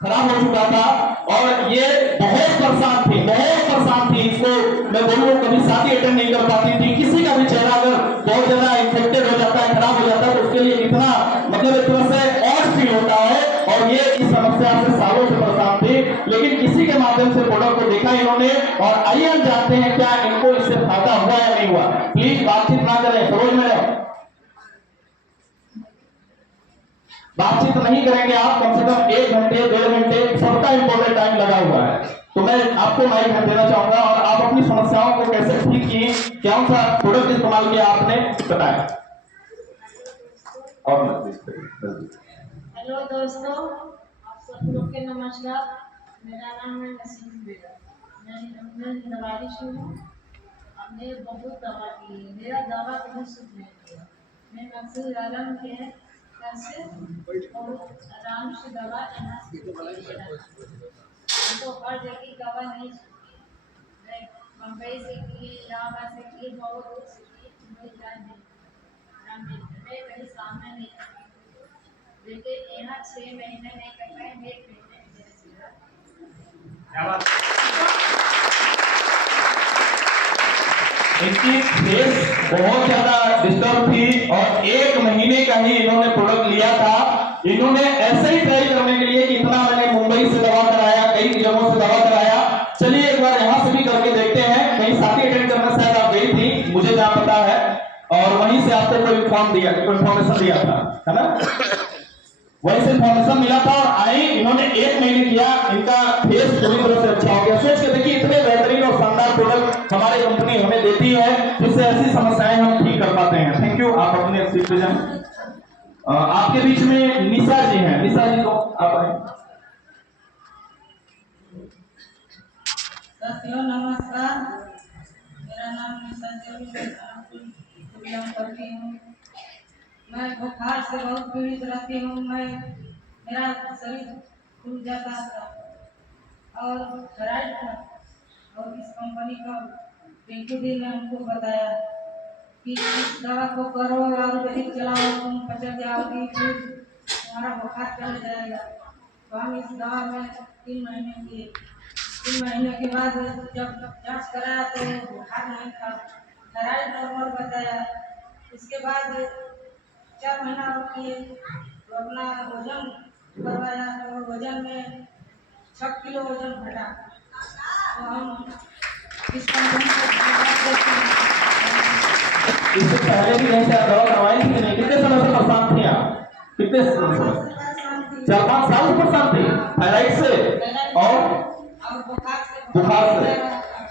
खराब हो चुका था और ये बहुत परेशान थी। इसको मैं बोलूँ कभी शादी अटेंड नहीं कर पाती थी। किसी का भी चेहरा अगर बहुत ज्यादा इन्फेक्टेड हो जाता है, खराब हो जाता है, तो उसके लिए कितना मतलब एक तरह से ऑड फील होता है। और ये इस समस्या से सालों से परेशान थी, लेकिन किसी के माध्यम से प्रोडक्ट को देखा इन्होंने। और आइए हम जानते हैं क्या इनको इससे फायदा हुआ या नहीं हुआ। प्लीज बातचीत ना करें, सरोज मैडम, बातचीत नहीं करेंगे आप। कम से कम 1 घंटे 1.5 घंटे सबका इंपॉर्टेंट टाइम लगा हुआ है, तो मैं आपको माइक देना चाहूंगा और आप अपनी समस्याओं को कैसे ठीक किए, कौन सा प्रोडक्ट इस्तेमाल किया आपने, बताएं। और हेलो दोस्तों, आप सब लोग के नमस्कार। मेरा नाम है नसीम बेगम। मैं नवारिश हूँ। हमने बहुत दवा की, मेरा दवा कभी सूट नहीं किया। मैं मकसूद आलम के कैसे बहुत आराम से दवा यहाँ से हमको हर जगह दवा नहीं छूटी। मैं बम्बई से की, इलाहाबाद से की, बहुत दूर से की, मुंबई जाने मैं कहीं सामने नहीं करती। लेकिन यहाँ 6 महीने नहीं कर पाए, 1 महीने में मेरे चेहरा। इनकी फेस बहुत ज्यादा डिस्टर्ब थी और 1 महीने का ही इन्होंने प्रोडक्ट लिया था। इन्होंने ऐसे ही ट्राई करने के लिए कि इतना मैंने मुंबई से दवा कराया, कई जगहों से दवा कराया, चलिए एक बार यहाँ से भी करके देखते हैं। कहीं शादी अटेंड करना शायद आप गई थी, मुझे जहाँ पता है, और वहीं से आपको कोई इन्फॉर्मेशन दिया था, है ना? वहीं से इन्फॉर्मेशन मिला था और आई, इन्होंने 1 महीने किया, इनका फेस पूरी तरह से अच्छा हो गया। सोच के देखिए इतने बेहतरीन और शानदार प्रोडक्ट हमारी कंपनी हमें देती है, जिससे ऐसी समस्याएं हम ठीक कर पाते हैं। Thank you. आप अपने सीट पे जाएं। आपके बीच में निशा जी हैं, निशा जी को आप आए। साथियों नमस्कार, मेरा नाम निशा देवी है, करती हूँ। मैं बुखार से बहुत पीड़ित रहती हूँ। मेरा शरीर फूल जाता था और थायराइड था। और इस कंपनी का रिंकू दी ने हमको बताया कि इस दवा को करो, आयुर्वेदिक चलाओ, तुम पचल जाओगी, फिर तुम्हारा बुखार चल जाएगा। तो हम इस दवा में 3 महीने किए। 3 महीने के बाद जब जांच कराया तो बुखार नहीं था, थायराइड नॉर्मल बताया। इसके बाद 4 महीना और किए तो अपना वजन करवाया, तो वजन में 6 किलो वजन घटा। तो हम इस कंपनी को धन्यवाद देते हैं। इससे पहले भी कहीं से आप दवा करवाई थी कि नहीं? कितने समय से परेशान थी आप? कितने समय से? 4-5 साल से परेशान थी थायराइड से और बुखार से।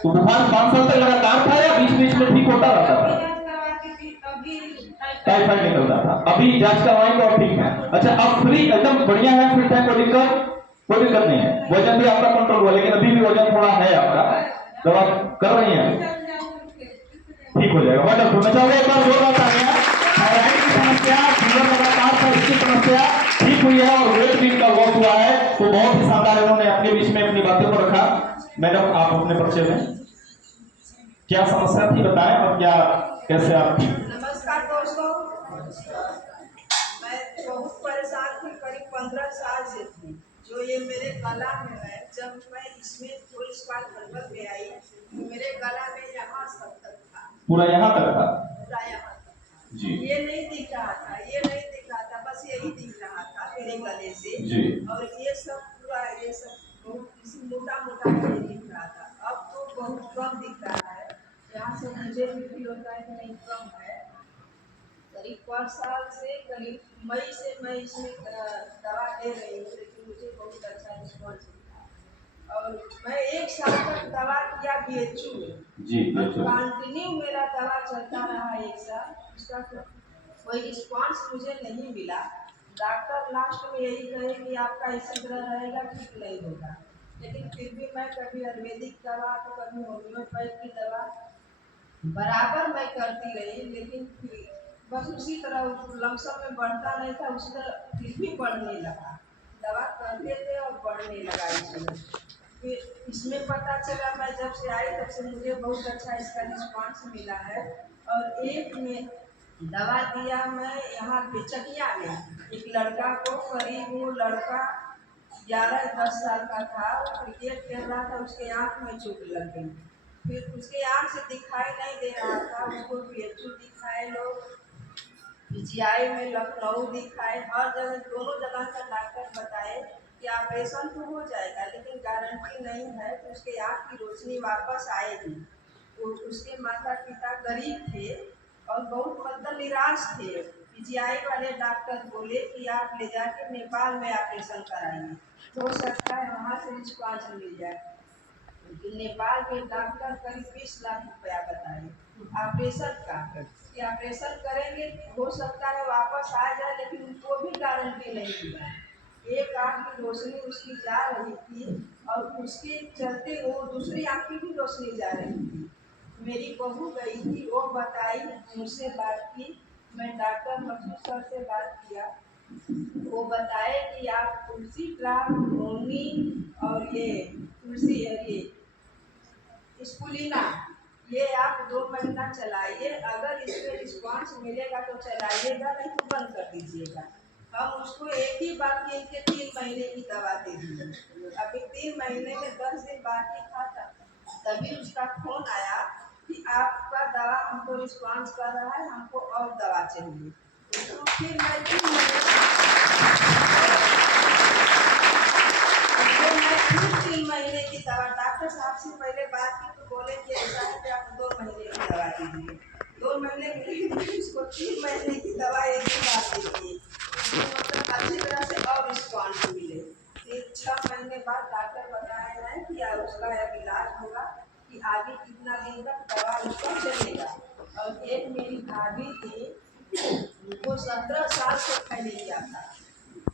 तो बुखार 5 साल तक लगातार था या बीच बीच में ठीक होता रहता था? टाइफाइड निकलता था। अभी जांच करवाएं तो अब ठीक है। अच्छा, अब फ्री एकदम बढ़िया है, फिट है, कोई दिक्कत नहीं है। वजन भी आपका कंट्रोल हुआ, लेकिन अभी भी वजन थोड़ा है आपका, दवा कर रही है, ठीक हो जाएगा। वंडरफुल। मैं चाहूंगा एक बार जोरदार तालियां। थायराइड की समस्या, फीवर लगातार था, इसकी समस्या ठीक हुई है और वेट भी इनका लॉस हुआ है। तो बहुत ही शानदार इन्होंने अपने बीच में अपनी बातों को रखा। मैडम, आप अपने परिचय में क्या समस्या थी बताएं और क्या कैसे आप। नमस्कार दोस्तों, मैं बहुत परेशान थी, करीब 15 साल से थी। जो ये मेरे गला में है, जब मैं इसमें थोड़ी स्वाद हर्बल में आई तो मेरे गला में यहाँ सब तक था, पूरा यहाँ तक था, पूरा यहाँ तक जी। ये नहीं दिख रहा था, ये नहीं दिख रहा था, बस यही दिख रहा था मेरे गले से जी। और ये सब पूरा, ये सब बहुत मोटा मोटा नहीं दिख रहा था। अब तो बहुत कम दिख रहा है। यहाँ से मुझे भी फील होता है कि नहीं कम है। करीब 5 साल से, करीब मई से मैं इसमें दवा ले रही हूँ, लेकिन मुझे बहुत अच्छा रिस्पॉन्स मिला। और मैं 1 साल तक दवा किया BHU में जी, और कंटिन्यू मेरा दवा चलता रहा 1 साल। उसका कोई रिस्पॉन्स मुझे नहीं मिला। डॉक्टर लास्ट में यही कहे कि आपका इसी तरह रहेगा, ठीक नहीं होगा। लेकिन फिर भी मैं कभी आयुर्वेदिक दवा तो कभी होम्योपैथ की दवा बराबर मैं करती रही, लेकिन फिर बस उसी तरह लमसम में बढ़ता नहीं था, उसी तरह फिर भी बढ़ने लगा। दवा करते थे और बढ़ने लगा इसमें। फिर इसमें पता चला, मैं जब से आई तब से मुझे बहुत अच्छा इसका रिस्पॉन्स मिला है। और एक में दवा दिया मैं यहाँ पे चकिया में एक लड़का को, करीब वो लड़का 11-10 साल का था। वो क्रिकेट खेल रहा था, उसके आँख में चोट लग गई। फिर उसके आँख से दिखाई नहीं दे रहा था, उसको PHU दिखाए लोग, PGI में लखनऊ दिखाए, हर जगह, दोनों जगह का डॉक्टर बताए कि ऑपरेशन तो हो जाएगा लेकिन गारंटी नहीं है कि उसके आँख की रोशनी वापस आएगी। उसके माता पिता गरीब थे और बहुत मतलब निराश थे। PGI वाले डॉक्टर बोले कि आप ले जाके नेपाल में ऑपरेशन कराइए, हो सकता है वहाँ से रिस्पॉन्स मिल जाए। लेकिन नेपाल के डॉक्टर करीब 20 लाख रुपया बताए ऑपरेशन का, कि ऑपरेशन करेंगे हो सकता है वापस आ जाए, लेकिन उनको भी गारंटी नहीं दिया। एक आँख की रोशनी उसकी जा रही थी और उसके चलते वो दूसरी आँख की भी रोशनी जा रही थी। मेरी बहू गई थी, वो बताई, मुझसे बात की, मैं डॉक्टर मसूद सर से बात किया। वो बताए कि आप तुलसी ड्राप, नोनी और ये तुलसी ये स्पुलिना, ये आप 2 महीना चलाइए, अगर इसमें रिस्पॉन्स मिलेगा तो चलाइएगा, नहीं तो बंद कर दीजिएगा। हम उसको एक ही बार के 3 महीने की दवा दे दी। अभी 3 महीने में 10 दिन बाकी था, तभी उसका फोन आया कि आपका दवा हमको रिस्पॉन्स कर रहा है, हमको और दवा चाहिए। तो फिर मैं 3 महीने की दवा, डॉक्टर साहब से पहले बात की तो बोले कि ऐसा है कि आप 2 महीने की दवा दीजिए। 2 महीने की उसको 3 महीने की दवा एक ही बार दीजिए, मतलब अच्छी तरह से और रिस्पॉन्स मिले। फिर 6 महीने बाद डॉक्टर बताए हैं कि उसका अब इलाज होगा, कि आगे कितना दिन तक दवा उसका चलेगा। और एक मेरी भाभी थी, उनको 17 साल से फैलेरिया था।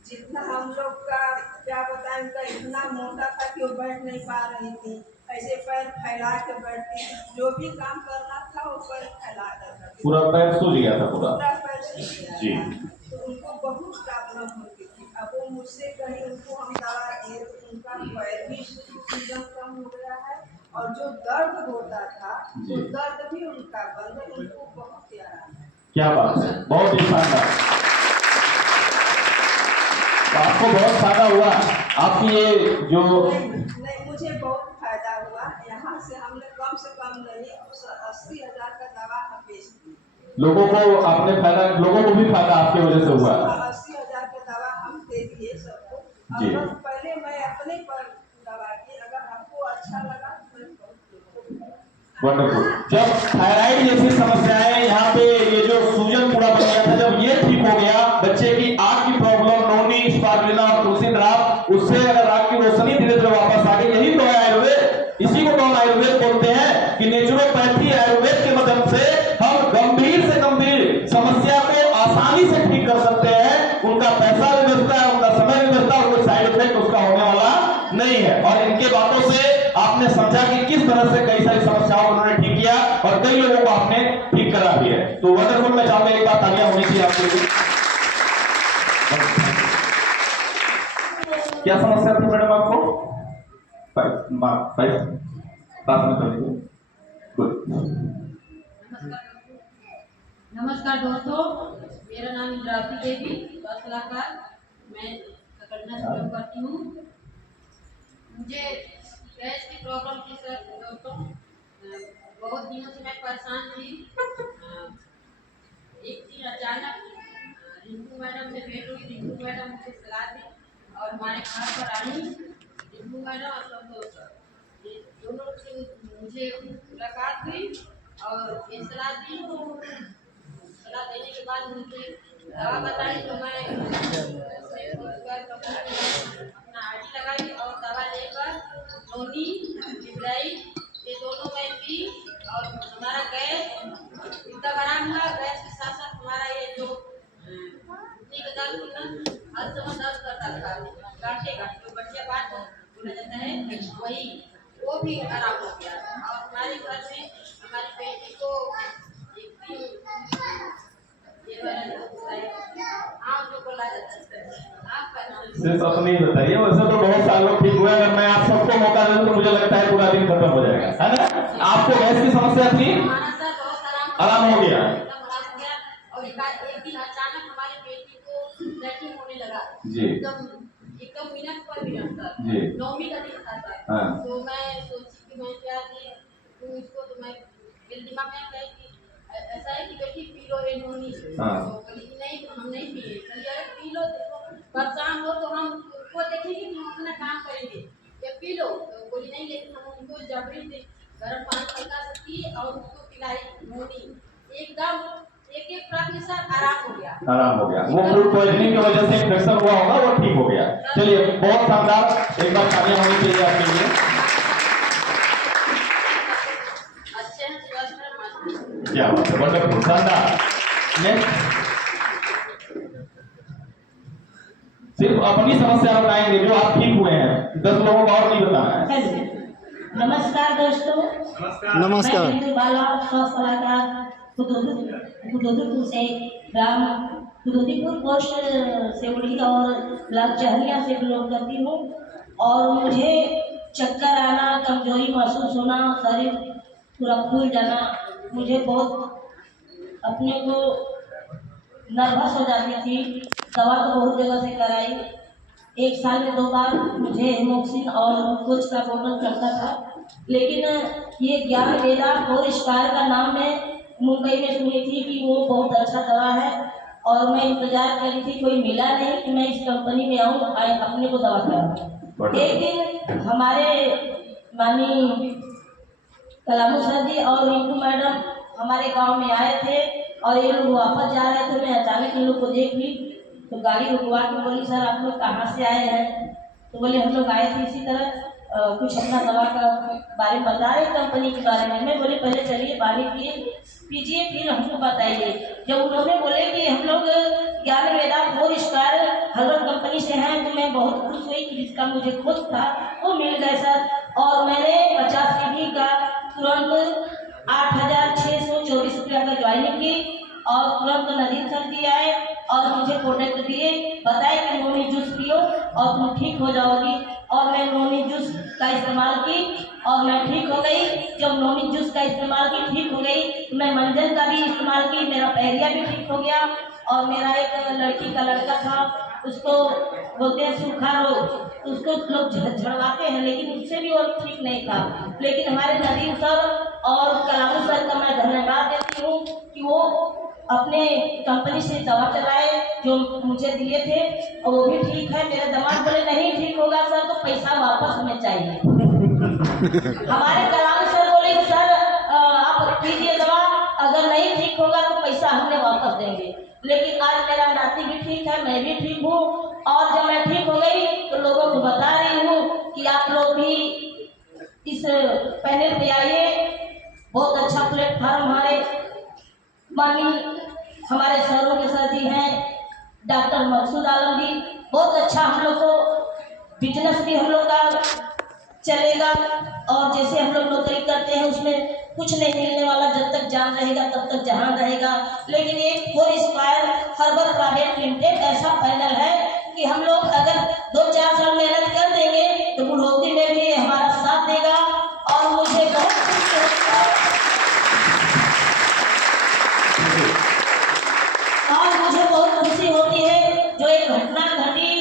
जितना हम लोग का क्या बताएं, उनका इतना मोटा था कि वो बैठ नहीं पा रही थी, ऐसे पैर फैला के बैठती थी, जो भी काम करना था वो पैर फैला कर करती, पूरा पैर सूज गया था, पूरा पैर सूज गया जी। था। तो उनको बहुत प्रॉब्लम होती थी। अब वो मुझसे कहीं उनको हम दवा दिए तो उनका पैर भी सूजन कम हो गया है, और जो दर्द होता था वो दर्द भी उनका बंद, उनको बहुत आराम है। क्या बात है, बहुत ही शानदार। तो आपको बहुत फायदा हुआ आपकी ये जो नहीं, मुझे बहुत फायदा हुआ। यहाँ से हमने कम से कम नहीं 80,000 का दवा हम बेच दिए। लोगों को आपने फायदा, लोगों को भी फायदा आपकी वजह से हुआ। 80,000 का दवा हम दे दिए सबको। जी। अगर पहले मैं अपने पर दवा की, अगर आपको अच्छा लगा तो मैं वंडरफुल। जब थायराइड जैसी समस्याएं यहाँ पे ये जो सूजन पूरा बन गया था, जब ये ठीक हो गया, बच्चे की आंख की प्रॉब्लम, नोनी, स्पार्गुलिना और तुलसी ड्राप, उससे अगर आंख की रोशनी धीरे धीरे वापस आ गई, यही तो है आयुर्वेद। इसी को तो हम आयुर्वेद बोलते हैं कि नेचुरोपैथी आयुर्वेद के माध्यम से हम गंभीर से गंभीर समस्या को आसानी से ठीक कर सकते हैं। उनका पैसा भी बचता है, उनका समय भी बचता है, और कोई साइड इफेक्ट उसका होने वाला नहीं है। और इनके बातों से आपने समझा कि किस तरह से कई सारी समस्याओं को उन्होंने ठीक किया और कई लोगों को आपने ठीक करा भी है। तो वंडरफुल। मैं चाहूंगा एक बार तालियां होनी चाहिए आपके लिए। क्या समस्या थी मैडम आपको? बात में कर लीजिए। नमस्कार दोस्तों, मेरा नाम इंद्रावती देवी, सलाहकार, मैं सकड़ना से बिलोंग करती हूँ। मुझे गैस की प्रॉब्लम थी सर दोस्तों, बहुत दिनों से मैं परेशान थी। एक दिन अचानक रिंकू मैडम से भेंट हुई, रिंकू मैडम मुझे सलाह दी और हमारे घर पर आई। रिंकू मैडम और संतोष सर, ये दोनों से मुझे मुलाकात हुई और ये सलाह दी। सलाह देने के बाद मुझे दवा बताई, तो मैं अपना आईडी लगाई और दवा लेकर नोनी, लिब्राइड, ये दोनों मैं पी और हमारा गैस एकदम आराम हुआ। गैस के साथ साथ हमारा ये जो घुटने का दर्द होता, हर समय दर्द करता था, गांठे जो बढ़िया बात बोला जाता है वही, वो भी आराम हो गया। और हमारे घर में हमारी बेटी को सिर्फ अपनी बताइए, वैसे तो बहुत सालों ठीक हुआ। अगर मैं आप सबको मौका दूं तो मुझे लगता है पूरा दिन खत्म हो जाएगा, है ना? आपको गैस की समस्या थी, आराम हो गया और एक दिन अचानक हमारी बेटी को ब्लीडिंग होने लगा, जी। एकदम एकदम मिनट पर मिनट तक जी। 9 मिनट दिखाता है। हाँ। तो मैं सोची कि मैं क्या कि इसको तो मैं मेरे दिमाग में क्या है कि ऐसा है कि बेटी पी लो ये नोनी। हाँ। तो बोली कि नहीं हम नहीं पिए। चलिए अरे पी लो, देखो परेशान हो तो हम उनको देखेंगे कि हम अपना काम करेंगे, या पी लो। तो बोली नहीं, लेकिन हम उनको जबरी से गर्म पानी हल्का सा पिए और उसको पिलाई नोनी। एकदम एक एक प्रात के साथ आराम हो गया। आराम हो गया। वो फूड पॉइजनिंग की वजह से इन्फेक्शन हुआ होगा, वो ठीक हो गया। चलिए, बहुत शानदार, एक बार तालियां होनी चाहिए आपके लिए। अच्छे हैं, स्वस्थ हैं, मस्त हैं। क्या बात है, वंडरफुल, शानदार। नेक्स्ट, सिर्फ अपनी समस्या बताएंगे जो आप ठीक हुए हैं, 10 लोगों को और नहीं बताना है। नमस्कार दोस्तों। नमस्कार। मैं हिंदू बाला स्वास्थ्य सलाहकार कुदुदुपुर से ग्राम कुदुदुपुर पोस्ट सेवड़ी और ब्लॉक चहलिया से बिलोंग करती हूँ। और मुझे चक्कर आना, कमजोरी महसूस होना, शरीर पूरा फूल जाना, मुझे बहुत अपने को नर्वस हो जाती थी। दवा तो बहुत जगह से कराई, 1 साल में 2 बार मुझे हेमोक्सिन और ग्लूकोज का बोतल चढ़ता था। लेकिन ये ज्ञान वेदा और स्टार का नाम मैं मुंबई में सुनी थी कि वो बहुत अच्छा दवा है, और मैं इंतजार करी थी, कोई मिला नहीं कि मैं इस कंपनी में आऊँ, अपने को दवा कराऊँ। एक दिन हमारे मानी कलामू सर जी और रिंकू मैडम हमारे गांव में आए थे, और ये लोग वापस जा रहे थे। मैं अचानक इन लोग को देख ली तो गाड़ी रुकवा के बोली, सर आप लोग कहाँ से आए हैं? तो बोले हम लोग आए थे इसी तरह कुछ अपना दवा का बारे में बता रहे, कंपनी के बारे में। मैं बोले पहले चलिए पानी पीजिए फिर हमको बताइए। जब उन्होंने बोले कि हम लोग ज्ञान वेदा 4 स्टार हर्बल कंपनी से हैं, तो मैं बहुत खुश हुई कि जिसका मुझे खोज था वो मिल गए सर। और मैंने 50 केजी का तुरंत 8,624 रुपया का ज्वाइनिंग की, और तुरंत नदीम सर जी आए और मुझे प्रोडक्ट दिए, बताए कि नोनी जूस पियो और तुम ठीक हो जाओगी। और मैं नोनी जूस का इस्तेमाल की और मैं ठीक हो गई। जब नोनी जूस का इस्तेमाल की ठीक हो गई तो मैं मंजन का भी इस्तेमाल की, मेरा पैरिया भी ठीक हो गया। और मेरा एक लड़की का लड़का था, उसको बोलते हैं सूखा रोग, उसको लोग झड़वाते हैं, लेकिन उससे भी वो ठीक नहीं था। लेकिन हमारे नदीम सर और कलामू सर का मैं धन्यवाद देती हूँ कि वो अपने कंपनी से दवा चलाए जो मुझे दिए थे, और वो भी ठीक है। मेरे दिमाग बोले नहीं ठीक होगा सर तो पैसा वापस हमें चाहिए। हमारे कलाम सर बोले कि सर आप कीजिए दवा, अगर नहीं ठीक होगा तो पैसा हमने वापस देंगे। लेकिन आज मेरा नाती भी ठीक है, मैं भी ठीक हूँ, और जब मैं ठीक हो गई तो लोगों को बता रही हूँ कि आप लोग भी इस पैनल पे आइए। बहुत अच्छा प्लेटफॉर्म हमारे मानी हमारे सरों के सर जी हैं, डॉक्टर मकसूद आलम जी, बहुत अच्छा हम लोग को बिजनेस भी हम लोग का चलेगा। और जैसे हम लोग नौकरी करते हैं उसमें कुछ नहीं मिलने वाला, जब तक जान रहेगा तब तक जहान रहेगा। लेकिन एक 4 स्क्वायर हर्बल प्राइवेट लिमिटेड ऐसा पैनल है कि हम लोग अगर 2-4 साल मेहनत कर देंगे तो बुढ़ोती में भी हमारा साथ देगा। और मुझे बहुत खुशी होती है, और मुझे बहुत खुशी होती है जो एक घटना घटी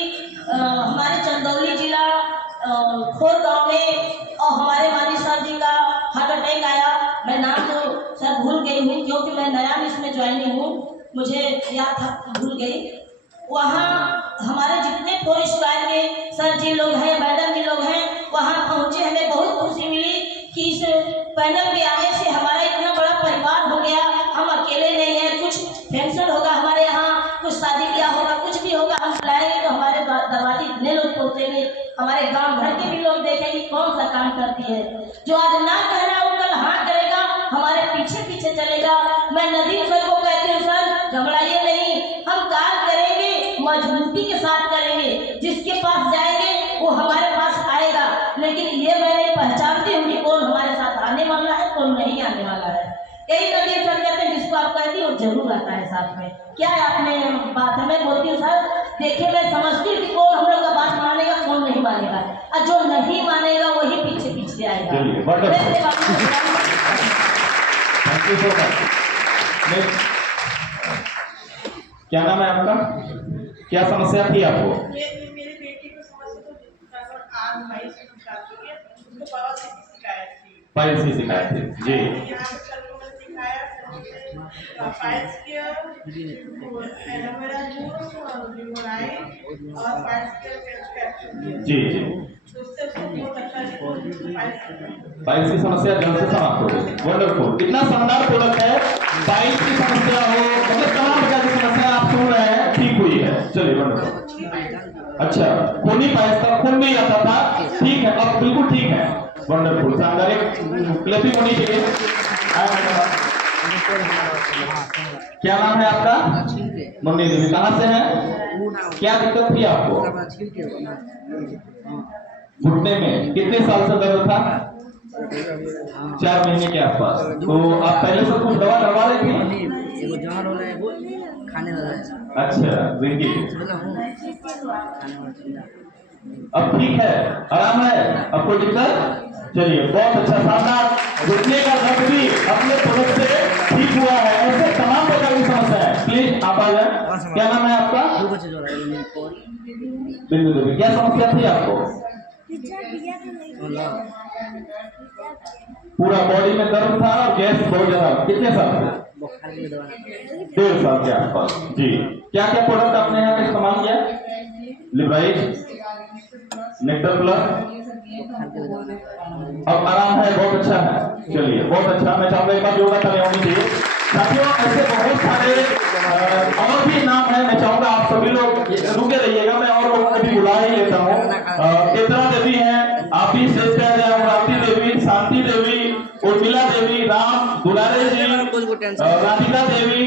हमारे चंदौली जिला खोर गांव में, और हमारे मानी सर जी का हार्ट अटैक आया। मैं नाम तो सर भूल गई हूँ क्योंकि मैं नया इसमें ज्वाइनिंग हूँ, मुझे याद था भूल गई। वहाँ हमारे जितने 4 स्टार के सर जी लोग हैं, मैडम जी लोग हैं, वहाँ पहुँचे। हमें बहुत खुशी मिली कि इस पैनल में आने से हमारा इतना बड़ा परिवार हो गया, हम अकेले नहीं हैं। कुछ फंक्शन होगा हमारे यहाँ, कुछ शादी ब्याह होगा, कुछ भी होगा, हम बुलाएंगे तो हमारे दरवाजे इतने लोग पहुँचेंगे, हमारे गांव भर के भी लोग देखेंगे कौन सा काम करती है। जो आज ना कह रहा है वो कल हाँ करेगा, हमारे पीछे पीछे चलेगा। मैं नदीम सर को कहती हूँ सर घबराइए नहीं, हम काम करेंगे, मजबूती के साथ करेंगे, जिसके पास जाएंगे वो हमारे पास आएगा। लेकिन ये मैंने पहचानती हूँ कि कौन हमारे साथ आने वाला है, कौन नहीं आने वाला है। यही नदीम सर कहते हैं जिसको आप कहती हो जरूर आता है साथ में। क्या है आपने बात है, मैं बोलती हूँ सर देखिए मैं समझती हूँ कि कौन हम लोग का बात मानेगा कौन नहीं मानेगा, और जो नहीं मानेगा वही पीछे पीछे आएगा। Thank you so much. क्या नाम है आपका? क्या समस्या थी आपको? मेरी बेटी को समस्या आंख भाई से दिखाती है, उसको बाबा से की शिकायत थी। पाइल्स की शिकायत थी जी। यहाँ पे सर को मैंने दिखाया, पाइल्स के एलोवेरा जूस और लिमोनाइड और पाइल्स के कैप्सूल जी जी। तो उससे उसको बहुत अच्छा रिपोर्ट पाइल्स की समस्या जल्द से समाप्त हो गई। वंडरफुल, कितना शानदार प्रोडक्ट है। पाइल्स की समस्या हो, मतलब तमाम प्रकार की समस्या आप सुन रहे हैं ठीक हुई है। चलिए वंडरफुल। अच्छा, खूनी पाइल्स था, खून नहीं आता था, ठीक है, अब बिल्कुल ठीक है। वंडरफुल, शानदार, क्लैपिंग होनी चाहिए। क्या नाम है आपका? मुन्नी देवी, कहाँ से हैं? क्या दिक्कत थी आपको? घुटने में कितने साल से दर्द था? 4 महीने के आसपास। तो आप पहले से कुछ दवा करवा रहे थे? अच्छा, देखिए अब ठीक है, आराम है, अब कोई दिक्कत? चलिए बहुत अच्छा, शानदार। घुटने का दर्द भी अपने प्रोडक्ट से ठीक हुआ है। ऐसे तमाम प्रकार की समस्या है, प्लीज आप आ जाए। क्या नाम है आपका? बिंदु देवी, क्या समस्या थी आपको? पूरा बॉडी में दर्द था और गैस बहुत ज्यादा। कितने साल से? 1.5 साल के आसपास जी। क्या क्या प्रोडक्ट आपने यहाँ पे इस्तेमाल किया? लिब्राइज, नेक्टर प्लस, अब आराम है, बहुत अच्छा है। चलिए बहुत अच्छा, मैं चाहूंगा एक बार योगा तालियां होनी चाहिए। साथियों ऐसे बहुत सारे और भी नाम है, मैं चाहूंगा आप सभी लोग रुके रहिएगा, मैं और लोगों को भी बुला ही लेता हूँ। केतरा देवी है, आप भी स्टेज पे आ जाए, अमरावती देवी, शांति देवी, उर्मिला देवी, राम दुलारे जी, राधिका देवी,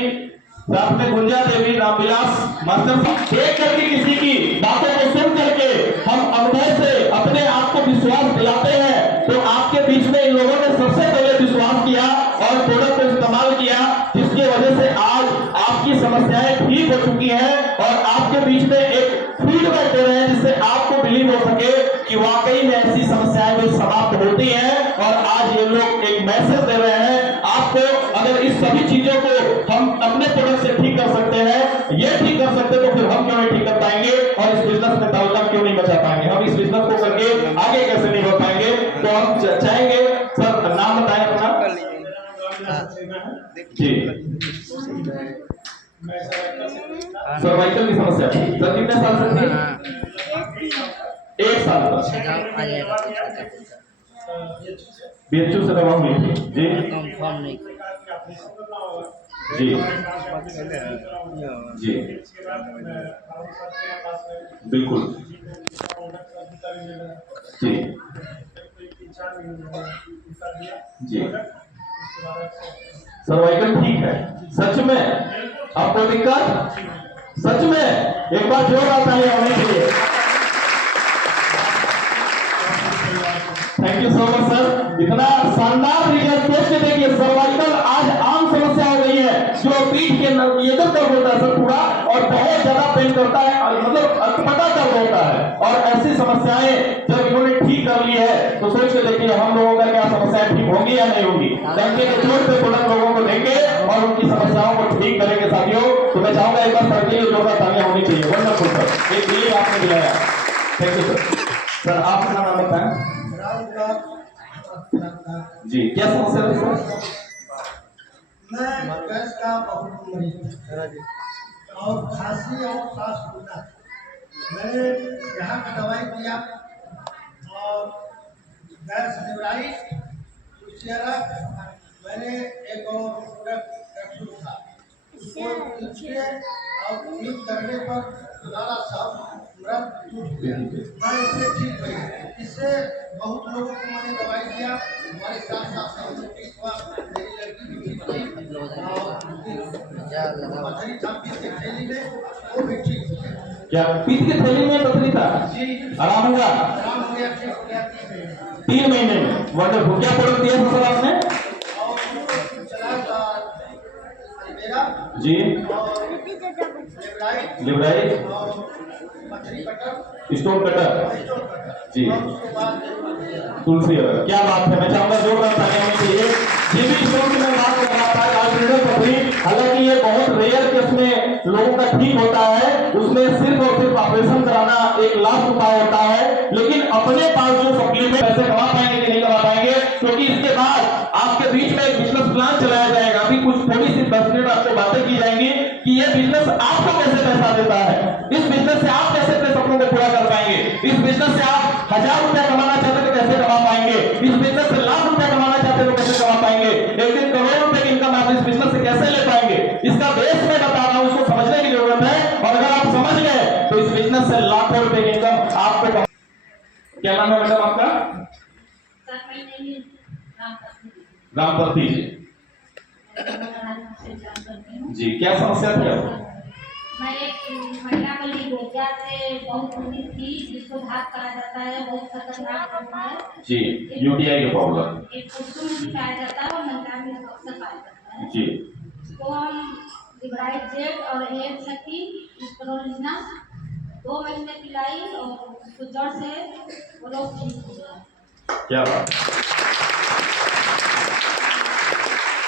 साथ में गुंजा देवी, रामविलास मास्टर साहब। देख करके किसी की बातों को सुन करके हम अनुभव से अपने आप को विश्वास दिलाते हैं। तो आपके बीच में इन लोगों ने सबसे पहले विश्वास किया और प्रोडक्ट को इस्तेमाल किया, जिसकी वजह से आज आपकी समस्याएं ठीक हो चुकी हैं और आपके बीच में एक फीडबैक दे रहे हैं, जिससे आपको बिलीव हो सके कि वाकई में ऐसी समस्याएं जो समाप्त होती हैं। और आज ये लोग एक मैसेज दे रहे हैं आपको, अगर इस सभी चीजों को हम अपने प्रोडक्ट से ठीक कर सकते हैं, ये ठीक कर सकते, तो फिर हम क्यों नहीं ठीक कर पाएंगे और इस बिजनेस में दौलत क्यों नहीं बचा पाएंगे? हम इस बिजनेस को करके आगे कैसे नहीं बढ़ पाएंगे? तो हम चाहेंगे सर नाम बताएं अपना जी। सर्वाइकल की समस्या थी सर, कितने साल से थी? 1 साल तक बीएचयू से दवा हुई थी जी जी जी बिल्कुल जी जी। सर्वाइकल ठीक है सच में? आपको दिक्कत सच में? एक बार जोर आता है होने के लिए। Thank you so much sir, इतना शानदार रिजल्ट। सोच के देखिए, सर्वाइकल आज आम समस्या हो गई है, जो पीठ के ये दर्द होता है सर पूरा, और बहुत ज्यादा पेन करता है, मतलब अटपटा दर्द होता है। और ऐसी समस्याएं जब इन्होंने ठीक कर ली है, तो सोच के देखिए हम लोगों का क्या समस्याएं ठीक होंगी या नहीं होंगी। डंके के जोर पे प्रोडक्ट लोगों को देंगे और उनकी समस्याओं को ठीक करेंगे साथियों। तो मैं चाहूंगा एक बार सर के लिए जोरदार तालियां होनी चाहिए। वंडरफुल सर, एक बिलीव आपने दिलाया। Thank you sir. सर आप अपना नाम बताएं जी, क्या समस्या है सर? मैं गैस का बहुत मरीज और खांसी और सांस फूलना। मैंने यहाँ का दवाई दिया और गैस लिब्राइज, मैंने एक और कैप्सूल था, उसको और यूज करने पर सारा सब मैं इससे ठीक हुई। इससे बहुत लोगों को मैंने दवाई दिया, हमारे साथ साथ ठीक हुआ। मेरी लड़की भी ठीक थी और पथरी था पीठ की थैली में, वो भी ठीक हो गया। क्या पीठ की थैली में पथरी था? जी आराम हुआ? आराम हो गया, ठीक हो गया 3 महीने में। वंडरफुल। क्या प्रोडक्ट दिया था सर आपने? और चला था एलोवेरा जी, और लिब्राइज, और पथरी कटर, स्टोन कटर जी, और उसके बाद तुलसी अदरक। क्या बात है, मैं चाहूंगा जोरदार तालियां होनी चाहिए। ये भी स्टोन की मैं बात कर रहा था, पथरी, हालांकि ये बहुत रेयर केस में लोगों का ठीक होता है, उसमें सिर्फ और सिर्फ ऑपरेशन कराना एक लास्ट उपाय होता है, लेकिन अपने पास जो सप्लीमेंट पैसे कमा पाएंगे कि नहीं कमा पाएंगे, क्योंकि इसके बाद आपके बीच में एक बिजनेस प्लान चलाया जाएगा। अभी कुछ थोड़ी सी 10 मिनट आपको बातें की जाएंगी कि ये बिजनेस आपको कैसे पैसा देता है, इस बिजनेस से आप कैसे अपने सपनों को पूरा कर पाएंगे, इस बिजनेस से आप 1000 रुपया कमाना चाहते तो कैसे कमा पाएंगे, इस बिजनेस से लाख रुपया कमाना चाहते तो कैसे कमा पाएंगे, एक दिन करोड़ों रुपए की इनकम आप इस बिजनेस से कैसे ले पाएंगे। इसका बेस मैं बता रहा हूं, उसको समझने की जरूरत है, और अगर आप समझ गए तो इस बिजनेस से लाखों रुपए की इनकम आपको। क्या नाम है मैडम आपका? सर मैं नहीं रामपति जी, क्या समस्या थी आपको? मैं एक महिला को ली गोतिया से बहुत पीड़ित थी, जिसको घात कहा जाता है, बहुत खतरनाक रोग है जी, यूटीआई की प्रॉब्लम एक पुरुषों में भी पाया जाता है और महिला में अक्सर पाया जाता है जी। तो हम लिबराइट जेट और एयर शक्ति इस्प्रोलिना 2 महीने पिलाई और उसको जड़ से वो लोग ठीक हो गया। क्या बात?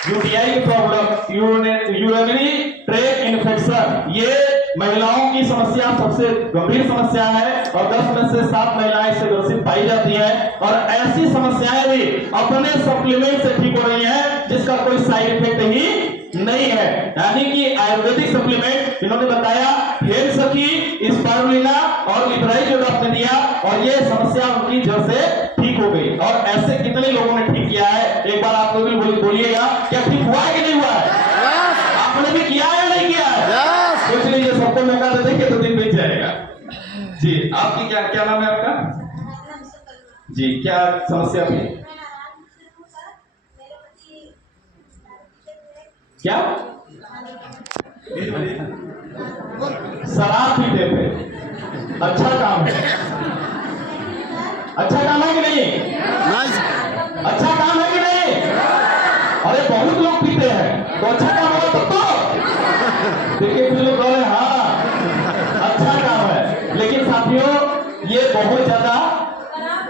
यूटीआई की प्रॉब्लम, यूरिनरी ट्रैक इन्फेक्शन, ये महिलाओं की समस्या सबसे गंभीर समस्या है और 10 में से 7 महिलाएं इससे ग्रसित पाई जाती हैं, और ऐसी समस्याएं भी अपने सप्लीमेंट से ठीक हो रही हैं जिसका कोई साइड इफेक्ट ही नहीं है। यानी कि आयुर्वेदिक सप्लीमेंट इन्होंने बताया, हेल सखी, स्पारुलिना और लिबराइट जो आपने दिया, और ये समस्या उनकी जड़ से ठीक हो गई। और ऐसे कितने लोगों ने ठीक किया है, एक बार आप लोग भी बोलिएगा, क्या ठीक हुआ है कि नहीं हुआ है? आपने भी किया है या नहीं किया है? सोच लीजिए, सबको मैं कहा देंगे तो दिन बीत जाएगा। जी, आपकी क्या नाम है आपका? जी, क्या समस्या थी? क्या शराब पीते थे? अच्छा काम है, अच्छा काम है कि नहीं? अच्छा काम है कि नहीं? अरे बहुत लोग पीते हैं, तो अच्छा काम होगा तब तो। देखिए कुछ लोग कह रहे हैं हाँ अच्छा काम है, लेकिन साथियों ये बहुत ज्यादा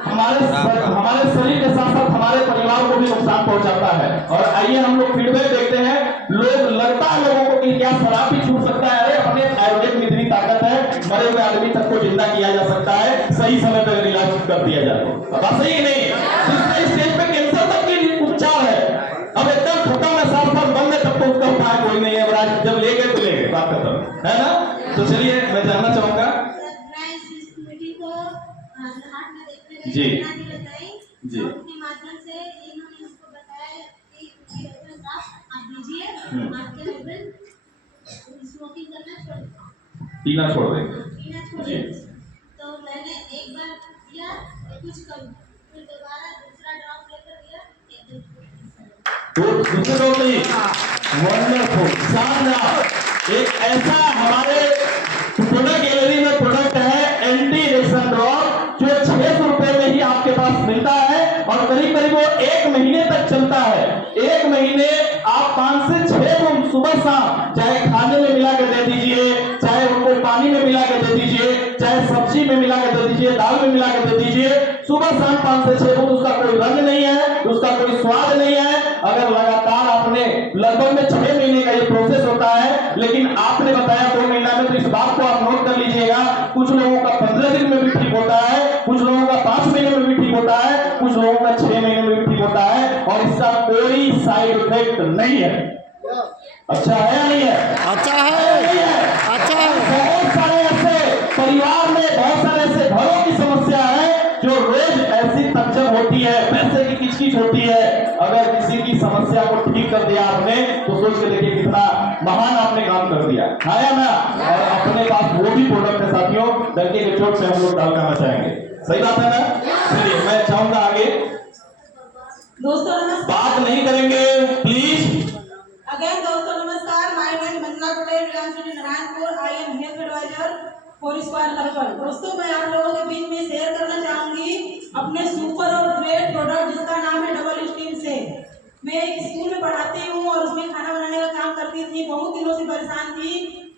हमारे शरीर के साथ साथ हमारे परिवार को भी नुकसान पहुंचाता है। और आइए हम लोग फीडबैक देखते हैं, लोग लगता है लोगों को कि क्या शराब भी छूट सकता है? अरे अपने आयुर्वेद में इतनी ताकत है, मरे हुए आदमी तक को जिंदा किया जा सकता है सही समय पर अगर इलाज कर दिया जाए तो। बात सही नहीं? जिसके स्टेज पे कैंसर तक की उपचार है, अब एकदम खत्म है, 7 साल बंद है, तब तो उसका उपाय कोई नहीं है। जब ले गए तो ले गए, बात खत्म है ना। तो चलिए मैं जानना चाहूंगा जी जी उसके माध्यम से इन्होंने उसको बताया कि आप दीजिए, आपके हस्बैंड स्मोकिंग करना पीना छोड़ देंगे। तो मैंने एक बार दिया कुछ कम, फिर दोबारा दूसरा ड्रॉप लेकर दिया, तो दूसरे डॉग नहीं, वंडरफुल, शानदार। एक ऐसा हमारे प्रोडक्ट गैलरी में प्रोडक्ट है एंटी इरेक्शन ड्रॉप, जो 600 रुपए में ही आपके पास मिलता है और करीब करीब वो 1 महीने तक चलता है। 1 महीने आप 5 से 6 बूंद सुबह शाम, चाहे खाने में मिला के दे दीजिए, चाहे उनको पानी में मिला के दे दीजिए, चाहे सब्जी में मिला के दे दीजिए, दाल में मिला के दे दीजिए, सुबह शाम 5 से 6 बूंद। उसका कोई रंग नहीं है, उसका कोई स्वाद नहीं है। अगर लगातार आपने लगभग में 6 महीने का ये प्रोसेस होता है, लेकिन आपने बताया 2 महीना में, तो इस बात को आप नोट कर लीजिएगा। कुछ लोगों का 15 दिन में भी ठीक होता है, कुछ लोगों का 5 महीने में भी ठीक होता है, कुछ लोगों का 6 महीने में भी ठीक होता है, और इसका कोई साइड इफेक्ट नहीं है। अच्छा है या नहीं है? अच्छा है, नहीं है? अच्छा है। बहुत सारे ऐसे परिवार में, बहुत सारे ऐसे घरों की समस्या है जो रोज ऐसी तकलीफ होती है, पैसे की किचकिच होती है। अगर किसी की समस्या को ठीक कर दिया आपने, तो सोच के देखिए कितना महान आपने काम कर दिया है ना। और अपने पास वो भी प्रोडक्ट है साथियों, डंके के चोट से हम लोग डाल करना चाहेंगे, सही बात है ना। चलिए मैं चाहूंगा आगे दोस्तों नमस्कार। बात नहीं करेंगे प्लीज। अगेन दोस्तों नमस्कार, my name Manjula Patel, Narayanpur. I am health advisor for square herbal. दोस्तों मैं आप लोगों के बीच में शेयर करना चाहूंगी अपने सुपर और ग्रेट प्रोडक्ट जिसका नाम है डबल स्टीम से। मैं एक स्कूल में पढ़ाती हूँ और उसमें खाना बनाने का काम करती थी। बहुत दिनों से परेशान थी,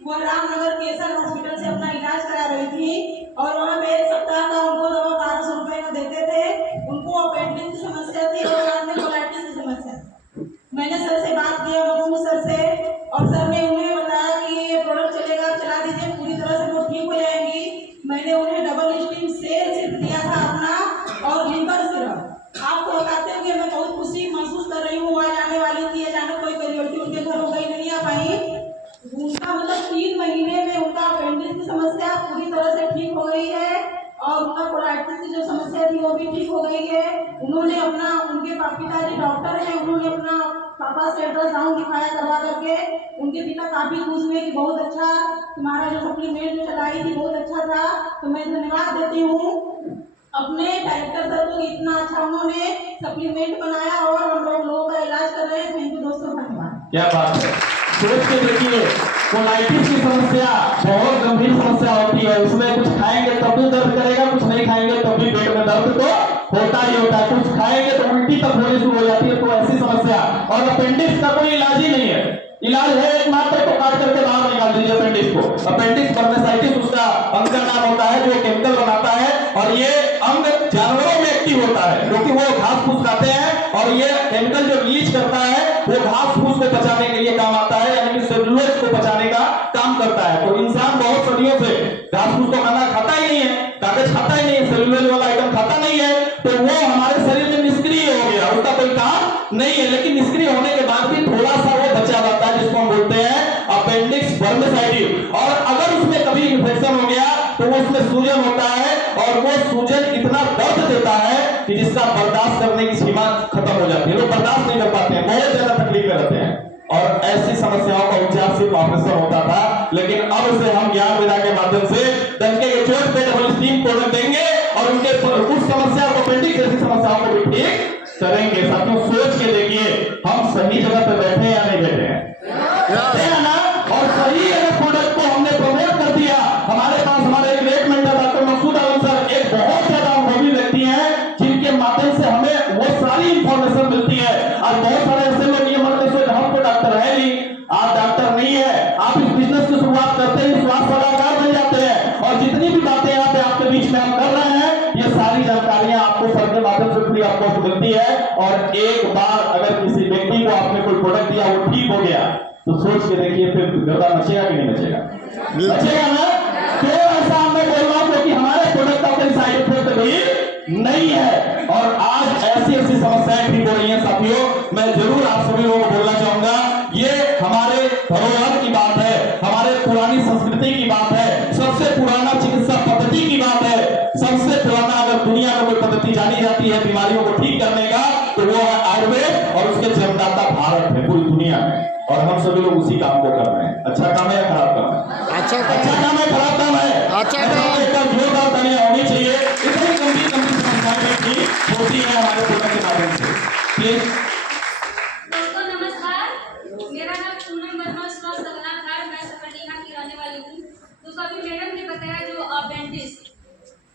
वो रामनगर केसर हॉस्पिटल से अपना इलाज करा रही थी और वहाँ पे 1 सप्ताह का उनको दवा 1200 रुपए का देते थे। उनको अपेंडिक्स की समस्या थी और साथ में कोलाइटिस की समस्या। मैंने सर से बात किया, मखसूस सर से, और सर ने उन्हें बताया कि ये प्रोडक्ट चलेगा, आप चला दीजिए। पूरी तरह से थी वो भी ठीक हो गई है। उन्होंने अपना, उनके पिताजी डॉक्टर हैं, उन्होंने अपना पापा से अल्ट्रासाउंड दिखाया करवा करके। उनके पिता काफी खुश हुए कि बहुत अच्छा तुम्हारा जो सप्लीमेंट जो चलाई थी बहुत अच्छा था। तो मैं धन्यवाद देती हूँ अपने डायरेक्टर सर को, इतना अच्छा उन्होंने सप्लीमेंट बनाया और हम लोगों का इलाज कर रहे हैं। थैंक यू दोस्तों, धन्यवाद। क्या बात है। सोच के देखिए, कोलाइटिस की समस्या बहुत गंभीर समस्या होती है। उसमें कुछ खाएंगे तब भी दर्द करेगा, कुछ नहीं खाएंगे तब भी पेट में दर्द तो होता ही होता है। कुछ खाएंगे तो उल्टी तक होनी शुरू हो जाती है। तो ऐसी समस्या, और अपेंडिक्स का कोई इलाज ही नहीं है। इलाज है एकमात्र तो काट करके बाहर निकाल दीजिए अपेंडिक्स को। अपेंडिक्स बर्नेसाइटिस उसका अंग का नाम होता है, जो केमिकल बनाता है। और ये अंग जानवरों में एक्टिव होता है क्योंकि वो घास फूस खाते हैं, और ये केमिकल जो रिलीज करता है वो घास फूस को बचाने के लिए काम आता है, यानी कि सेलुलोज को बचाने का काम करता है। तो इंसान बहुत सदियों से घास फूस तो खाना खाता ही नहीं है, कागज खाता ही नहीं है, सेलुलोज वाला आइटम खाता नहीं है। तो वो हमारे शरीर में निष्क्रिय हो गया, उसका कोई काम नहीं है। लेकिन निष्क्रिय होने के बाद भी थोड़ा सा वो बचा रहता है, जिसको हम बोलते हैं अपेंडिक्स बर्नेसाइटिस। और अगर उसमें कभी इन्फेक्शन हो गया तो उसमें सूजन होता है, और वो सूजन इतना दर्द देता है कि जिसका बर्दाश्त करने की सीमा खत्म हो जाती है। लोग बर्दाश्त नहीं कर पाते हैं, बहुत ज्यादा तकलीफ में रहते हैं। और ऐसी समस्याओं का उपचार सिर्फ ऑपरेशन होता था, लेकिन अब से हम ज्ञान विदा के माध्यम से डंके के चोट पे डबल स्टीम प्रोडक्ट देंगे और उनके उस समस्या को, अपेंडिक्स जैसी समस्याओं को भी ठीक करेंगे। साथियों, सोच के देखिए, हम सही जगह पे बैठे हैं या नहीं बैठे हैं ना? और सही अगर प्रोडक्ट को हमने प्रमोट कर दिया। हमारे पास हमारे एक ग्रेट मेंटर डॉक्टर मसूद आलम सर एक बहुत ज्यादा अनुभवी व्यक्ति हैं, जिनके माध्यम से हमें वो सारी इंफॉर्मेशन मिलती है। आज बहुत सारे ऐसे लोग ये मन में सोच, हम तो डॉक्टर है नहीं, आप डॉक्टर नहीं है, आप इस बिजनेस की शुरुआत करते ही स्वास्थ्य सलाहकार बन जाते हैं। और जितनी भी बातें यहाँ पे आपके बीच में हम कर रहे हैं, ये सारी जानकारियां आपको सर के माध्यम से फ्री आपको मिलती है। और एक बार अगर किसी व्यक्ति को आपने कोई प्रोडक्ट दिया, वो ठीक हो गया, तो सोच के देखिए फिर गर्दा मचेगा कि नहीं मचेगा? मचेगा ना? तो ऐसा मैं बोल रहा हूं क्योंकि हमारे प्रोडक्ट का कोई साइड इफेक्ट भी नहीं है। और आज ऐसी ऐसी समस्याएं ठीक हो रही हैं। साथियों, मैं जरूर आप सभी लोगों को बोलना चाहूंगा, ये हमारे धरोहर की बात है, हमारे पुरानी संस्कृति की बात है, सबसे पुराना चिकित्सा पद्धति की बात है। सबसे पुराना अगर दुनिया में कोई पद्धति जानी जाती है बीमारियों को ठीक करने का, तो वो है आयुर्वेद, और उसके जन्मदाता भारत है पूरी दुनिया में। और हम सभी लोग उसी काम को कर रहे हैं। अच्छा काम है या खराब काम है? अच्छा काम है, खराब काम है? अच्छा काम है। इसका जोरदार तालियां होनी चाहिए। इतनी गंभीर गंभीर समस्याएं ठीक होती है हमारे प्रोडक्ट के माध्यम से। प्लीज। दोस्तों नमस्कार, मेरा नाम पूनम वर्मा सलाहकार, मैं सकरडीहा की रहने वाली हूँ। तो अभी मैडम ने बताया जो अपेंडिक्स,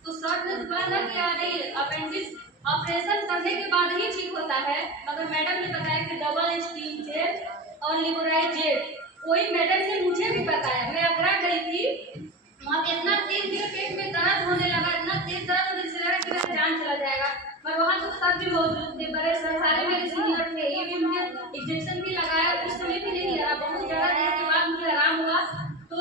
तो सर ने बोला ना कि अरे अपेंडिक्स ऑपरेशन करने के बाद ही ठीक होता है, मगर मैडम ने बताया कि डबल स्टीम से और लिबोराइजेट, कोई मैडम ने मुझे भी बताया। मैं आगरा गई थी, वहाँ पे इतना तेज मेरे पेट में दर्द होने लगा, इतना तेज दर्द मुझे लगा कि मेरा जान चला जाएगा। पर वहाँ तो सब भी मौजूद थे, बड़े सारे मेरे सीनियर थे, ये भी मुझे इंजेक्शन भी लगाया, उस समय भी नहीं लगा। बहुत ज़्यादा देर के बाद मुझे आराम हुआ। तो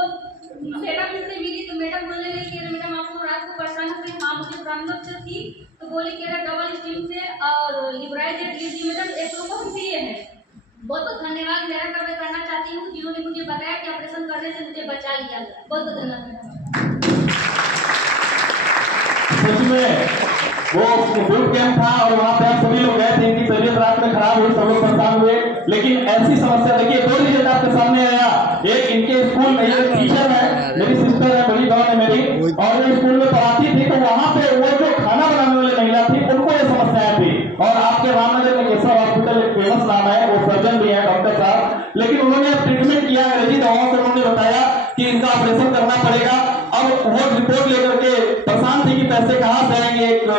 मैडम से मिली तो मैडम बोलने लगी कि मैडम आपको रात को परेशानी हुई? हाँ, मुझे प्रॉब्लम थी। तो बोली कि डबल स्टीम से और लिबोराइजेट लीजिए मैडम, एक लोगों को दिए हैं। बहुत बहुत धन्यवाद मेरा करना चाहती हूँ, जिन्होंने मुझे बताया कि ऑपरेशन करने से मुझे बचा लिया। बहुत बहुत धन्यवाद। सच में वो बूट कैंप था और वहां पे आप सभी लोग गए थे, इनकी तबीयत रात में खराब हुई, सब लोग परेशान हुए। लेकिन ऐसी समस्या देखिए, दो रिजल्ट आपके सामने आया। एक इनके स्कूल में एक टीचर है, मेरी सिस्टर है, बड़ी बहन है मेरी, और ये स्कूल में पढ़ाती थी। तो वहां पे वो जो खाना बनाने वाली महिला थी, उनको ये समस्याएं थी। और आपके रामनगर में केशव हॉस्पिटल एक फेमस नाम है, वो सर्जन भी है डॉक्टर साहब, लेकिन उन्होंने ट्रीटमेंट किया अंग्रेजी दवाओं से। उन्होंने बताया कि इनका ऑपरेशन करना पड़ेगा। अब वो रिपोर्ट लेकर के परेशान थी कि पैसे कहाँ से आएंगे। एक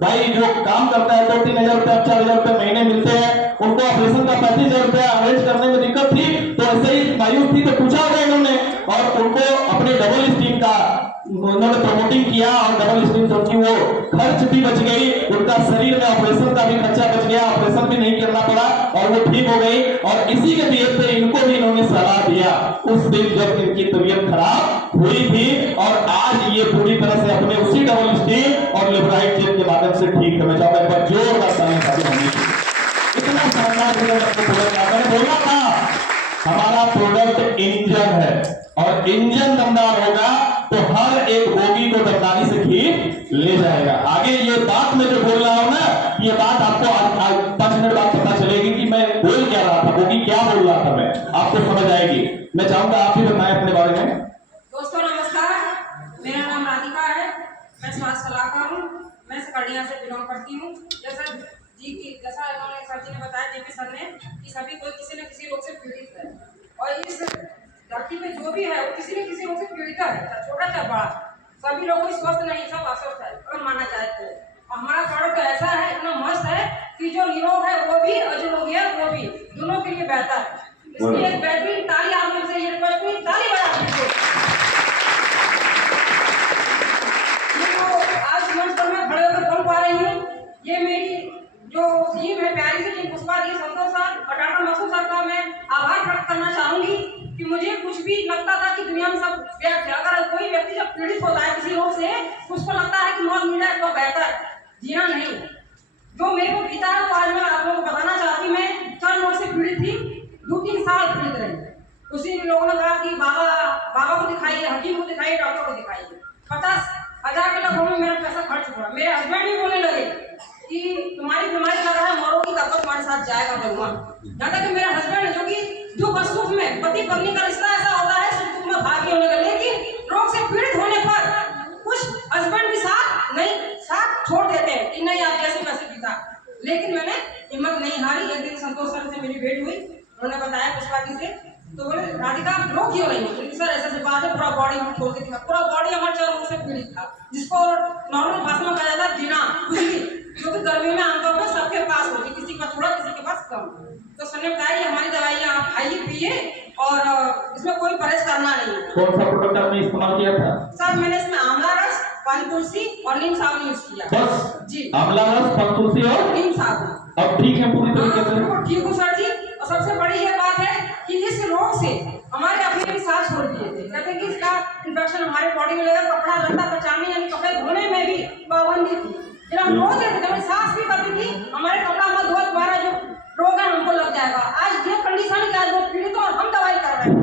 भाई जो काम करता है 2-3 हजार रुपया 4 हजार रुपये महीने मिलते हैं, उनको ऑपरेशन का 35 हजार रुपया अरेंज करने में दिक्कत थी। तो ऐसे ही मायूस थी, तो पूछा गया इन्होंने, और उनको अपने डबल स्टीम का उन्होंने प्रमोटिंग किया, और डबल स्टीम से उनकी वो खर्च भी बच गई, उनका शरीर में ऑपरेशन का भी खर्चा बच गया, ऑपरेशन भी नहीं करना पड़ा, और वो ठीक हो गई। और इसी के बेस पे इनको भी इन्होंने सलाह दिया उस दिन जब इनकी तबीयत खराब हुई थी। और आज ये पूरी तरह से अपने उसी डबल स्टीम और लिबोराइजेट के माध्यम से ठीक है। मैं चाहूंगा एक बार जोरदार ताली होनी चाहिए। इतना शानदार प्रोडक्ट मैंने बोला था, हमारा प्रोडक्ट इंजन है, और इंजन दमदार होगा तो हर एक बोगी को दमदारी से खींच ले जाएगा। आगे ये बात मैं जो बोल रहा हूँ ना, ये बात आपको 5 मिनट बाद पता चलेगी कि मैं बोल क्या रहा था, वो कि क्या बोल रहा था मैं, आपको समझ आएगी। मैं चाहूंगा आप ही बताएं अपने बारे में। दोस्तों नमस्कार, मेरा नाम राधिका है, मैं स्वास्थ्य सलाहकार हूँ, मैं सकड़िया से बिलोंग करती हूँ। जैसा इन्होंने सर जी ने बताया, जेपी सर ने, कि सभी कोई किसी न किसी रोग से पीड़ित है, और इस धरती पे जो भी है वो किसी न किसी रोग से पीड़ित है, छोटा चाहे बड़ा, सभी लोग कोई स्वस्थ नहीं, सब अस्वस्थ है अगर माना जाए तो। और हमारा प्रोडक्ट ऐसा है, इतना मस्त है कि जो निरोग है वो भी और जो रोगी है वो भी, दोनों के लिए बेहतर है। इसलिए एक बेहतरीन ताली आप लोग से ये रिक्वेस्ट हुई, ताली बजा दीजिए। ये जो आज मंच पर मैं खड़े होकर बोल पा रही हूँ, ये मेरी जो टीम है प्यारी सी टीम, पुष्पा जी, संतोष सर और डॉक्टर मसूद सर का मैं आभार व्यक्त करना चाहूंगी कि मुझे कुछ भी लगता था कि दुनिया में सब व्यक्त है, अगर कोई व्यक्ति जब पीड़ित होता है किसी रोग से, उसको लगता है कि मौत मिल जाए तो बेहतर, जीना नहीं। जो मेरे को बीता है तो आज मैं आप लोगों को बताना चाहती, मैं 4 रोग से पीड़ित थी, 2-3 साल पीड़ित रही। उसी लोगों ने कहा कि बाबा को दिखाइए, हकीम को दिखाइए, डॉक्टर को दिखाइए। 50,000 के लगभग में मेरा पैसा खर्च हुआ। मेरे हस्बैंड भी बोलने लगे कि तुम्हारी बीमारी लग रहा है, मरोगी तब तक तुम्हारे साथ जाएगा भगवान। यहाँ तक कि मेरे हस्बैंड जो सुख में पति पत्नी का रिश्ता ऐसा होता है, सुख में भागी होने का, लेकिन रोग से पीड़ित होने पर कुछ हस्बैंड भी साथ छोड़ देते हैं कि नहीं आप जैसे वैसे पिता। लेकिन मैंने हिम्मत नहीं हारी। एक दिन संतोष सर से मेरी भेंट हुई, उन्होंने बताया पुष्पा जी से, तो बोले राधिका आप रो क्यों रही हो? सर ऐसे बात है, पूरा बॉडी हम खोल के दिखा, पूरा बॉडी हमारे 4 रोग से पीड़ित था, जिसको नॉर्मल भाषा में कहा जाता है गिना, खुजली, जो कि गर्मी में आमतौर पर सबके पास होती, किसी का थोड़ा किसी के पास कम। तो सर ने बताया ये हमारी दवाइयाँ आप खाइए पिए और इसमें कोई परहेज करना नहीं है। कौन सा प्रोडक्ट आपने इस्तेमाल किया था? सर मैंने इसमें आंवला रस, पानी तुलसी और नीम साबुन यूज किया। बस जी, आंवला रस, पानी तुलसी और नीम साबुन। अब ठीक है पूरी तरीके से? ठीक हूँ सर जी। और सबसे बड़ी ये बात है कि इस रोग से हमारे अपने भी सांस छोड़ दिए थे, कहते हैं कि इसका इन्फेक्शन हमारे बॉडी में लगा, कपड़ा लत्ता पहचानने यानी कपड़े धोने में भी पाबंदी थी। जब हम रोते थे, जब सांस भी करती थी, हमारे कपड़ा मत धो, तुम्हारा जो रोग है हमको लग जाएगा। आज ये कंडीशन क्या है, वो पीड़ित और हम दवाई कर रहे हैं।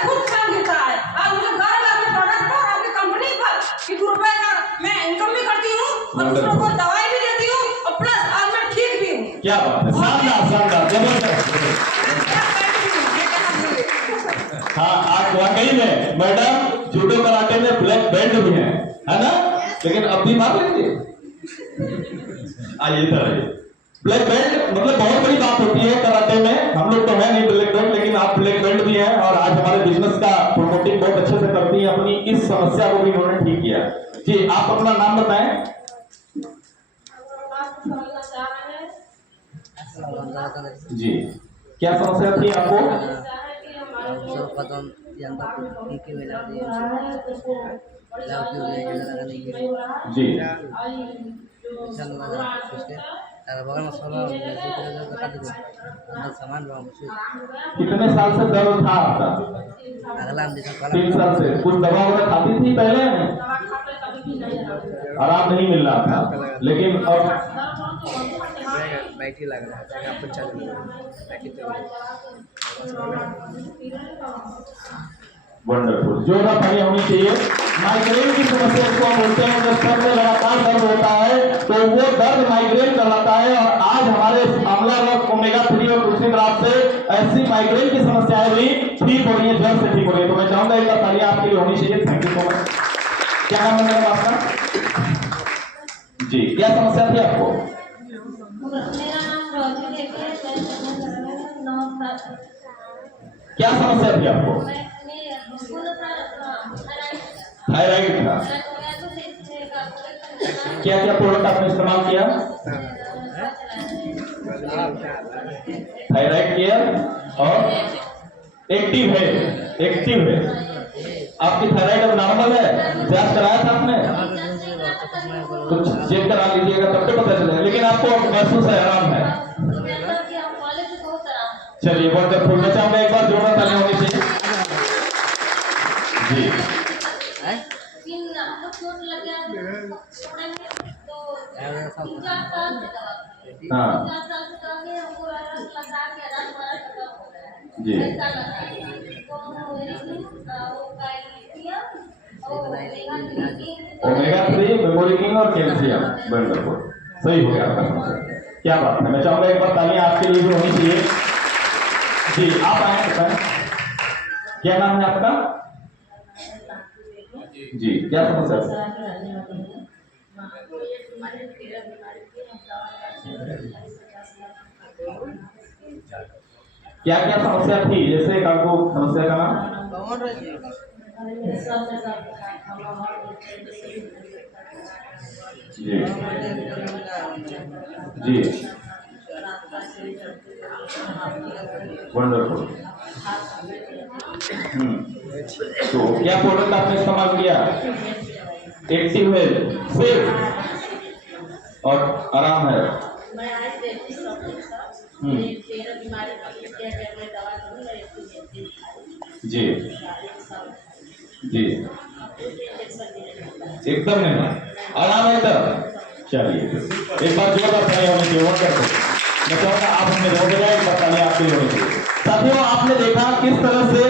खुद काम देता है। आज मुझे गर्व है अपने प्रोडक्ट पर, आपकी कंपनी पर कि 2 रुपए का मैं इनकम भी करती हूँ और दूसरों को दवाई भी देती हूँ और प्लस आज मैं ठीक भी हूँ। क्या बात है, शानदार, जबरदस्त। हाँ, आप वाकई में मैडम जूडो कराटे में ब्लैक बेल्ट भी है ना? लेकिन अब भी मार लेंगे। आइए इधर आइए। ब्लैक बेल्ट मतलब बहुत बड़ी बात होती है कराटे में। हम लोग तो है नहीं ब्लैक बेल्ट, लेकिन आप ब्लैक बेल्ट भी हैं और आज हमारे बिजनेस का प्रमोटिंग बहुत अच्छे से करती हैं। अपनी इस समस्या को भी इन्होंने ठीक किया। जी, आप अपना नाम बताएं। जी, क्या समस्या थी आपको? जी, कितने साल से दर्द था आपका? 3 साल से। कुछ दवा वगैरह खाती थी पहले? आराम नहीं मिल रहा था, लेकिन अब बैटरी लग रहा है, आपको चल वंडरफुल, जोरदार तालियां होनी चाहिए। माइग्रेन की समस्या को हम बोलते हैं, जब सर में लगातार दर्द होता है तो वो दर्द माइग्रेन कहलाता है। और आज हमारे आंवला रस, ओमेगा 3 और तुलसी ग्रास से ऐसी माइग्रेन की समस्याएं भी ठीक हो रही है, जल्द से ठीक हो रही है। तो मैं चाहूंगा एक बार तालियां आपके लिए होनी चाहिए। Thank you so much. क्या नाम है मैडम आपका? जी, क्या समस्या थी आपको? मेरा नाम रोजी देवी है। क्या समस्या थी आपको? थायराइड था। क्या क्या प्रोडक्ट आपने इस्तेमाल किया? थायराइड केयर और एक्टिव है। आपकी थायराइड अब नॉर्मल है? जांच कराया था आपने? कुछ चेक करा लीजिएगा तब तो पता चलेगा। लेकिन आपको महसूस है, आराम है? चलिए, वंडरफुल। मैं चाहूंगा एक बार जोरदार तालियां होनी चाहिए। जी, हाँ जी। ओमेगा 3, मेमोरी किंग और कैल्शियम। वंडरफुल, सही हो गया आपका समस्या। क्या बात है, मैं चाहूंगा एक बार तालियां आपके लिए भी होनी चाहिए। जी आप आए बताएं, क्या नाम है आपका? जी क्या समस्या है? क्या क्या समस्या थी, जैसे एक आपको समस्या का नाम? जी जी वंडरफुल। तो क्या प्रोडक्ट आपने इस्तेमाल किया? एक्टिव है सिर्फ और आराम है। मैं आज देखती सब तेरा बीमारी का क्या क्या मैं दवा दूंगा जी जी एकदम नहीं आराम है तब। चलिए एक बार जोरदार तालियां होनी चाहिए। मैं चाहूंगा आप हमें रोक जाए, एक बार तालियां आपके लिए होनी चाहिए। साथियों आपने देखा किस तरह से